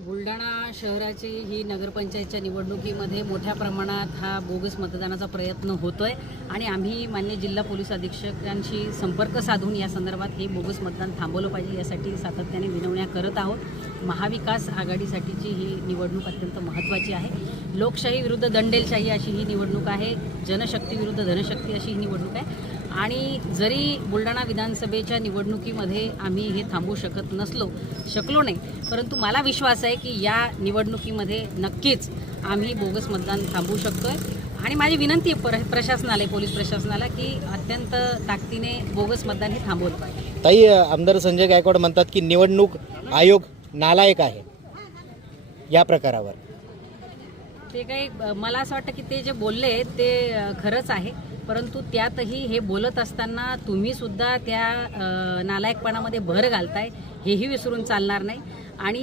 बुलढाणा शहराची ही नगरपंचायतच्या निवडणुकीमध्ये मोठ्या प्रमाणात हा बोगस मतदानाचा प्रयत्न होतो आहे आणि आम्ही मान्य जिल्हा पोलीस अधीक्षकांशी संपर्क साधून या संदर्भात हे बोगस मतदान थांबवलं पाहिजे यासाठी सातत्याने विनवण्या करत आहोत. महाविकास आघाडीसाठीची ही निवडणूक अत्यंत महत्त्वाची आहे. लोकशाही विरुद्ध दंडेलशाही अशी ही निवडणूक आहे. जनशक्ती विरुद्ध धनशक्ती अशी ही निवडणूक आहे. आणि जरी बुलढाणा विधानसभेच्या निवडणुकीमध्ये आम्ही हे थांबू शकत नसलो शकलो नाही परंतु मला विश्वास आहे की या निवडणुकीमध्ये नक्कीच आम्ही बोगस मतदान थांबू शकतो आहे आणि माझी विनंती आहे पर प्रशासनाला पोलीस प्रशासनाला की अत्यंत ताकदीने बोगस मतदान हे थांबवलं पाहिजे. ताई आमदार संजय गायकवाड म्हणतात की निवडणूक आयोग नालायक आहे. या प्रकारावर. ते काही मला असं वाटतं की ते जे बोलले ते खरंच आहे. परंतु त्यातही हे बोलत असताना तुम्ही सुद्धा त्या नालायकपणामध्ये भर घालताय हेही विसरून चालणार नाही. आणि